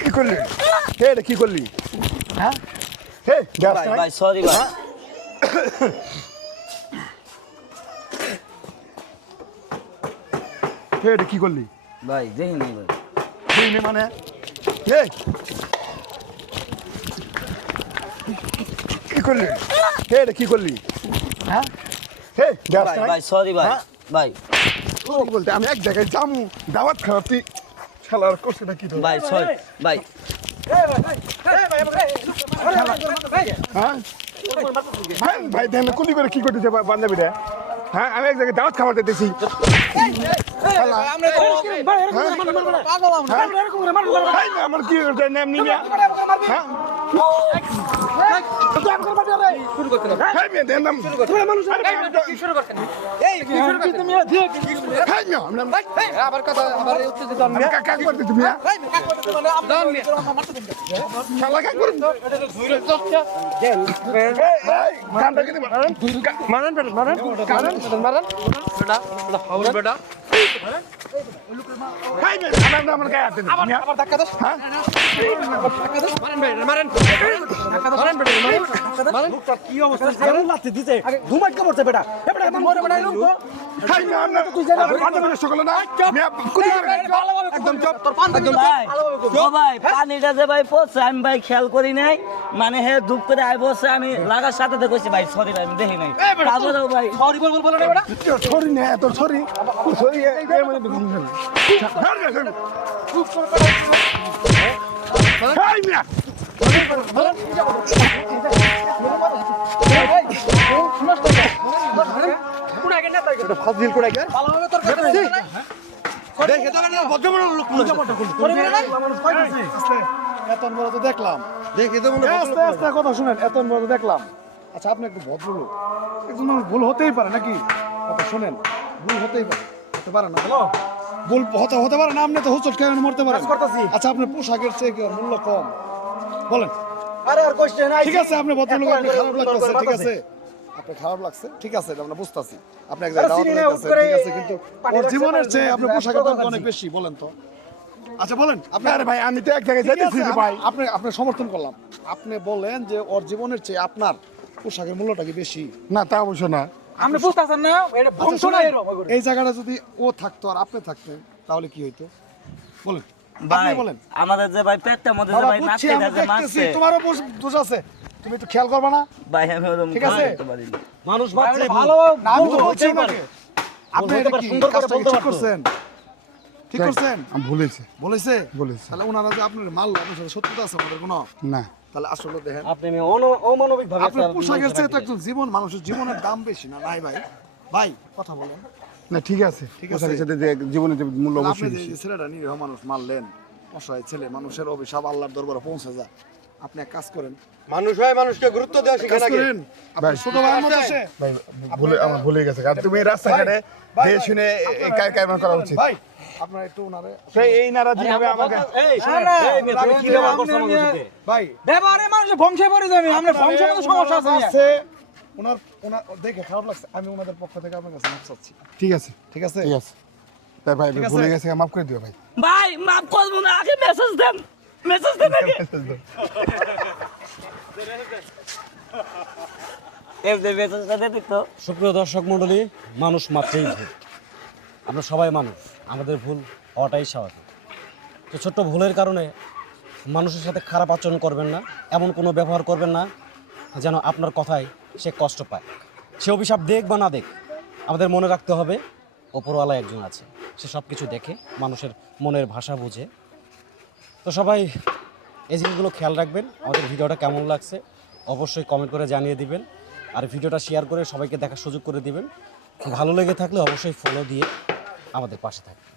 কি করলি? হে এটা কি করলি? হ্যাঁ হে ভাই ভাই সরি ভাই। হে এটা কি করলি? ভাই দেখি নাই ভাই। বুঝলি মানে হে কি করলি? হে এটা কি করলি? হ্যাঁ হে ভাই ভাই সরি ভাই। ভাই কি বলতে আমি এক জায়গায় যামু দাওয়াত খাওয়াতি খেলার করছে না কি ধর ভাই সরি ভাই। হ্যাঁ ভাই ভাই দেন কুলি করে কি করতেছে বান্ধবীরা হ্যাঁ আমি এক জায়গায় দাওয়াত খাবার দিতেছি আমার কি নাম নিমিয়া হ্যাঁ পানিটা যে ভাই পড়ছে আমি ভাই খেয়াল করি নাই মানে হে ধূপ করে আই বসে আমি লাগার সাথে কইছি ভাই সরি ভাই আমি দেখি নাই তারপরেও ভাই সরি বল না বেটা সরি না তোর সরি সরি ফাজিল করে দেখলাম কথা শুনেন এত বড় দেখলাম আচ্ছা আপনি একটু ভদ্রলোক একজন মানুষ ভুল হতেই পারে নাকি কথা শুনেন ভুল হতেই পারে হতে পারে না ভুল হতে পারে না আপনি তো হুচট খেয়ে মরতে পারেন আচ্ছা আপনার পোশাকের চেয়ে কি ওর মূল্য কম বলেন ঠিক আছে আপনি ভদ্রলোক আপনি খারাপ লাগতেছে ঠিক আছে আপনার খারাপ লাগছে ঠিক আছে এটা আমরা বুঝতেছি আপনি এক জায়গায় দাওয়াত দিতেছেন ঠিক আছে কিন্তু ওর জীবনের চেয়ে আপনার পোশাকের দাম অনেক বেশি বলেন তো আচ্ছা বলেন আপনি আরে ভাই আমি তো এক জায়গায় যাইতেছি ভাই আপনি সমর্থন করলাম আপনি বলেন যে ওর জীবনের চেয়ে আপনার পোশাকের মূল্যটা কি বেশি না তা অবশ্য না আপনি বুঝতেছেন না এটা বংশ না এরকম এই জায়গাটা যদি ও থাকতো আর আপনি থাকতেন তাহলে কি হইতো বলেন ভাই আমাদের যে ভাই পেটটার মধ্যে যে ভাই নাচতে যে মারছে তোমারও দোষ আছে তুমি একটু খেয়াল করবে না ভাই আমি ওরকম ঠিক আছে পারি না মানুষ বাচ্চা ভালো আমি তো বলছি না আপনি এটা কি কাজটা ঠিক করছেন ঠিক করছেন আমি ভুলেছি বলেছে বলেছি তাহলে ওনারা যে আপনার মাল আপনার সাথে সত্যতা আছে আমাদের কোনো না তাহলে আসলে দেখেন আপনি অমানবিক ভাবে আপনার পোশাকের চেয়ে তো একজন জীবন মানুষের জীবনের দাম বেশি না নাই ভাই ভাই কথা বলেন না ঠিক আছে ঠিক ঠিক আছে। আছে সাথে যে জীবনের যে মূল্য আপনি অবশ্যই যে বেশি। এই ছেলেটা নিরীহ মানুষ মারলেন অসহায় ছেলে মানুষের অভিশাপ আল্লাহর দরবারে পৌঁছে যায় আপনি এক কাজ করেন মানুষ হয় মানুষকে গুরুত্ব দেওয়া শিখে কাজ নাকি করেন আপনি ছোট ভাইয়ের মতো সে ভাই ভুলে আমার ভুলে গেছে আর তুমি এই রাস্তাঘাটে দেখে শুনে কাজ করা উচিত ভাই আপনার একটু ওনারে সেই এই নারাজ হবে আমাকে এই তুমি কি ব্যবহার করছো আমার সাথে ভাই ব্যবহারে মানুষের বংশে পড়ে যাবে আমরা বংশে মতো সমস্যা আছে আছে ওনার ওনার দেখে খারাপ লাগছে আমি ওনাদের পক্ষ থেকে আপনার কাছে মাফ চাচ্ছি ঠিক আছে ঠিক আছে ঠিক আছে তাই ভাই ঠিক আছে। ভুলে গেছে মাফ করে দিও ভাই ভাই মাফ করবো না আগে মেসেজ দেন আগে এই যে মেসেজটা দে তো সুপ্রিয় দর্শক মণ্ডলী মানুষ মাত্রই ভুল আমরা সবাই মানুষ আমাদের ভুল হওয়াটাই স্বাভাবিক তো ছোট্ট ভুলের কারণে মানুষের সাথে খারাপ আচরণ করবেন না এমন কোনো ব্যবহার করবেন না যেন আপনার কথায় সে কষ্ট পায় সে অভিশাপ দেখ বা না দেখ আমাদের মনে রাখতে হবে ওপরওয়ালা একজন আছে সে সব কিছু দেখে মানুষের মনের ভাষা বুঝে তো সবাই এই জিনিসগুলো খেয়াল রাখবেন আমাদের ভিডিওটা কেমন লাগছে অবশ্যই কমেন্ট করে জানিয়ে দিবেন আর ভিডিওটা শেয়ার করে সবাইকে দেখার সুযোগ করে দিবেন ভালো লেগে থাকলে অবশ্যই ফলো দিয়ে আমাদের পাশে থাকবেন।